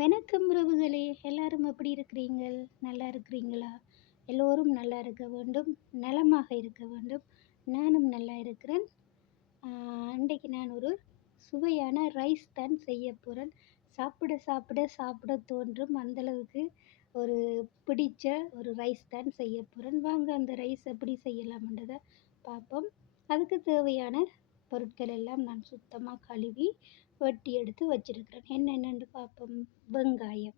வணக்கம் உறவுகளே. எல்லாரும் எப்படி இருக்கிறீங்கள்? நல்லா இருக்கிறீங்களா? எல்லோரும் நல்லா இருக்க வேண்டும். நலமாக இருக்க வேண்டும். நானும் நல்லா இருக்கிறேன். இன்றைக்கு நான் ஒரு சுவையான ரைஸ் தான் செய்ய போகிறேன் சாப்பிட சாப்பிட சாப்பிட தோன்றும் அந்தளவுக்கு ஒரு பிடிச்ச ஒரு ரைஸ் தான் செய்ய போகிறேன் வாங்க அந்த ரைஸ் எப்படி செய்யலாம்ன்றதை பார்ப்போம். அதுக்கு தேவையான பொருட்கள் எல்லாம் நான் சுத்தமாக கழுவி வெட்டி எடுத்து வச்சிருக்கிறேன். என்னென்னன்னு பார்ப்போம். வெங்காயம்.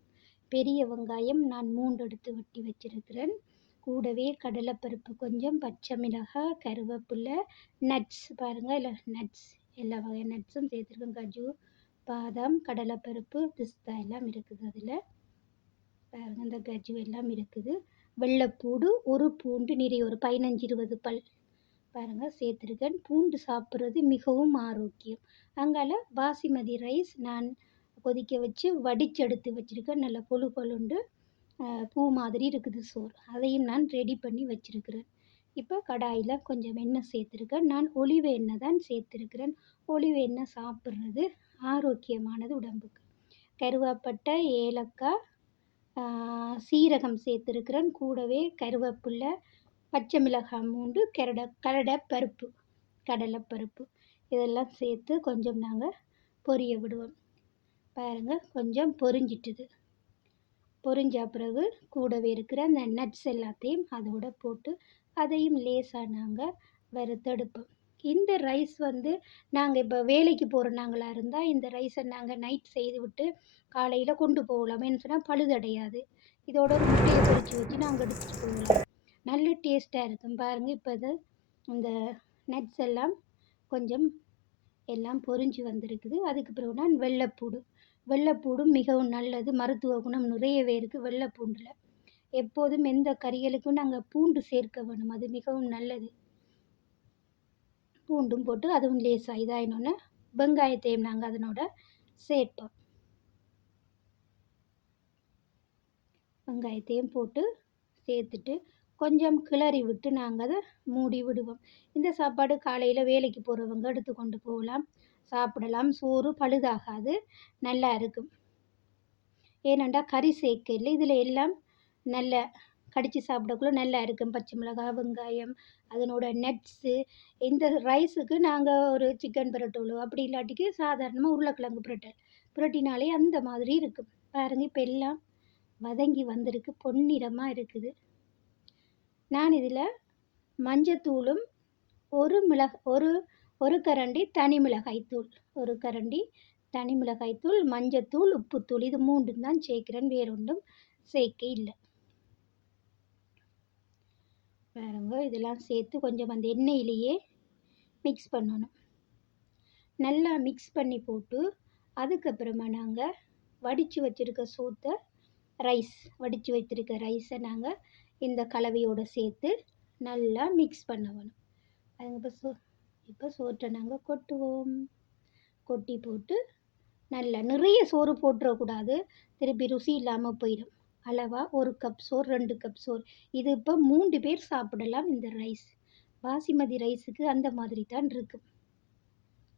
பெரிய வெங்காயம் நான் மூன்று எடுத்து வெட்டி வச்சிருக்கிறேன். கூடவே கடலைப்பருப்பு கொஞ்சம் பச்சை மிளகாய் கருவேப்பிலை நட்ஸ் பாருங்கள் இல்லை நட்ஸ் எல்லா வகை நட்ஸும் சேர்த்துருக்கேன். கஜு பாதாம் கடலைப்பருப்பு பிஸ்தா எல்லாம் இருக்குது அதில். பாருங்கள் இந்த கஜு எல்லாம் இருக்குது. வெள்ளைப்பூடு ஒரு பூண்டு நிறைய ஒரு பதினஞ்சு இருபது பல் பாருங்கள் சேர்த்துருக்கேன் பூண்டு சாப்பிட்றது மிகவும் ஆரோக்கியம். அங்கால பாசுமதி ரைஸ் நான் கொதிக்க வச்சு வடிச்செடுத்து வச்சுருக்கேன். நல்லா பொழு பொழுண்டு பூ மாதிரி இருக்குது சோறு. அதையும் நான் ரெடி பண்ணி வச்சுருக்கிறேன். இப்போ கடாயில் கொஞ்சம் எண்ணெய் சேர்த்துருக்கேன். நான் ஒலிவ எண்ணெய் தான் சேர்த்துருக்கிறேன். ஒலிவ எண்ணெய் சாப்பிட்றது ஆரோக்கியமானது உடம்புக்கு. கருவேப்பட்டை ஏலக்காய் சீரகம் சேர்த்துருக்கிறேன். கூடவே கருவேப்பில்லை பச்சை மிளகாய் மூண்டு கரட கடலை பருப்பு. கடலைப்பருப்பு இதெல்லாம் சேர்த்து கொஞ்சம் நாங்கள் பொரிய விடுவோம். பாருங்கள் கொஞ்சம் பொரிஞ்சிட்டுது. பொரிஞ்ச பிறகு கூடவே இருக்கிற அந்த நட்ஸ் எல்லாத்தையும் அதோட போட்டு அதையும் லேசாக நாங்கள் வறுத்தெடுப்போம். இந்த ரைஸ் வந்து நாங்கள் இப்போ வேலைக்கு போகிற நாங்களாக இருந்தால் இந்த ரைஸை நாங்கள் நைட் செய்து விட்டு காலையில் கொண்டு போகலாமேன்னு சொன்னால் பழுதடையாது. இதோட ஒரு முட்டையை பொறிச்சு வச்சு நாங்கள் எடுத்துகிட்டு போகலாம். நல்ல டேஸ்ட்டாக இருக்கும். பாருங்கள் இப்போ இது இந்த நட்ஸ் எல்லாம் கொஞ்சம் எல்லாம் பொரிஞ்சு வந்திருக்குது. அதுக்கு பிறகு தான் வெள்ளைப்பூடு. வெள்ளைப்பூடும் மிகவும் நல்லது. மருத்துவ குணம் நிறையவே இருக்குது வெள்ளைப்பூண்டில். எப்போதும் எந்த கறிகளுக்கும் நாங்கள் பூண்டு சேர்க்க வேணும். அது மிகவும் நல்லது. பூண்டும் போட்டு அதுவும் லேசாக இதாகினோன்னே வெங்காயத்தையும் நாங்கள் அதனோட சேர்ப்போம். வெங்காயத்தையும் போட்டு சேர்த்துட்டு கொஞ்சம் கிளறி விட்டு நாங்கள் அதை மூடி விடுவோம். இந்த சாப்பாடு காலையில் வேலைக்கு போகிறவங்க எடுத்து கொண்டு போகலாம். சாப்பிடலாம். சோறு பழுதாகாது. நல்லா இருக்கும். ஏனெண்டா கறி சேர்க்கையில் இதில் எல்லாம் நல்ல கடித்து சாப்பிடக்குள்ள நல்லா இருக்கும். பச்சை மிளகாய் வெங்காயம் அதனோட நட்ஸு இந்த ரைஸுக்கு நாங்கள் ஒரு சிக்கன் புரோட்டோலோ அப்படி இல்லாட்டிக்கு சாதாரணமாக உருளைக்கிழங்கு புரோட்டல் புரோட்டினாலே அந்த மாதிரி இருக்கும். பாருங்கள் இப்போ எல்லாம் வதங்கி வந்திருக்கு. பொன்னிறமாக இருக்குது. நான் இதில் மஞ்சத்தூளும் ஒரு மிளக ஒரு ஒரு கரண்டி தனி மிளகாய்த்தூள் ஒரு கரண்டி தனி மிளகாய்த்தூள் மஞ்சத்தூள் உப்புத்தூள் இது மூன்றும் தான் சேர்க்குறேன் வேறொன்றும் சேர்க்க இல்லை. பாருங்க இதெல்லாம் சேர்த்து கொஞ்சம் அந்த எண்ணெயிலேயே மிக்ஸ் பண்ணணும். நல்லா மிக்ஸ் பண்ணி போட்டு அதுக்கப்புறமா நாங்கள் வடித்து வச்சுருக்க சோத்தை ரைஸ் வடித்து வச்சுருக்க ரைஸை நாங்கள் இந்த கலவையோடு சேர்த்து நல்லா மிக்ஸ் பண்ண வேணும். அதுங்க இப்போ சோ இப்போ சோற்றை நாங்கள் கொட்டுவோம். கொட்டி போட்டு நல்லா நிறைய சோறு போட்டுறக்கூடாது. திருப்பி ருசி இல்லாமல் போயிடும். அளவாக ஒரு கப் சோறு ரெண்டு கப் சோறு. இது இப்போ மூன்று பேர் சாப்பிடலாம் இந்த ரைஸ் பாசிமதி ரைஸுக்கு அந்த மாதிரி தான் இருக்கும்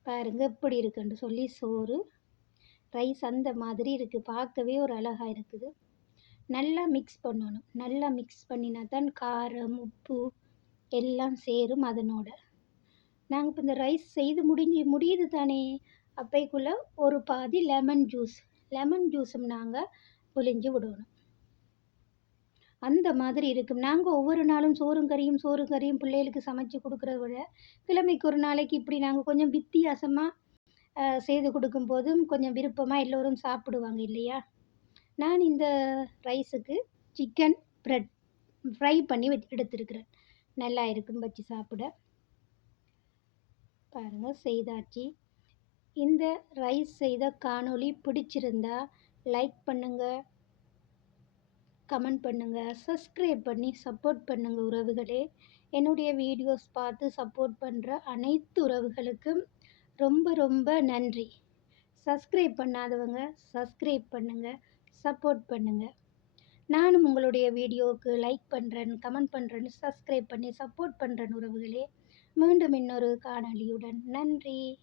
பாருங்கள் எப்படி இருக்குன்னு சொல்லி சோறு ரைஸ் அந்த மாதிரி இருக்குது பார்க்கவே ஒரு அழகாக இருக்குது. நல்லா மிக்ஸ் பண்ணணும். நல்லா மிக்ஸ் பண்ணினா தான் காரம் உப்பு எல்லாம் சேரும் அதனோட. நாங்கள் இப்போ இந்த ரைஸ் செய்து முடிஞ்சு முடியுது தானே? அப்பைக்குள்ளே ஒரு பாதி லெமன் ஜூஸ் லெமன் ஜூஸும் நாங்கள் புழிஞ்சு விடணும். அந்த மாதிரி இருக்கும். நாங்கள் ஒவ்வொரு நாளும் சோறும் கறியும் சோறும் கறியும் பிள்ளைகளுக்கு சமைச்சு கொடுக்குறத விட கிழமைக்கு ஒரு நாளைக்கு இப்படி நாங்கள் கொஞ்சம் வித்தியாசமாக செய்து கொடுக்கும் போதும் கொஞ்சம் விருப்பமாக எல்லோரும் சாப்பிடுவாங்க இல்லையா? நான் இந்த ரைஸுக்கு சிக்கன் ப்ரெட் ஃப்ரை பண்ணி வச்சு எடுத்துருக்கிறேன். நல்லா இருக்கும் வச்சு சாப்பிட. பாருங்கள் செய்தாச்சு. இந்த ரைஸ் செய்த காணொளி பிடிச்சிருந்தா லைக் பண்ணுங்கள் கமெண்ட் பண்ணுங்கள் சப்ஸ்கிரைப் பண்ணி சப்போர்ட் பண்ணுங்கள் உறவுகளே. என்னுடைய வீடியோஸ் பார்த்து சப்போர்ட் பண்ணுற அனைத்து உறவுகளுக்கும் ரொம்ப ரொம்ப நன்றி. சப்ஸ்கிரைப் பண்ணாதவங்க சப்ஸ்கிரைப் பண்ணுங்கள் சப்போர்ட் பண்ணுங்கள் நானும் உங்களுடைய வீடியோவுக்கு லைக் பண்ணுறேன் கமெண்ட் பண்ணுறேன் சப்ஸ்கிரைப் பண்ணி சப்போர்ட் பண்ணுறேன் உறவுகளே. மீண்டும் இன்னொரு காணொளியுடன். நன்றி.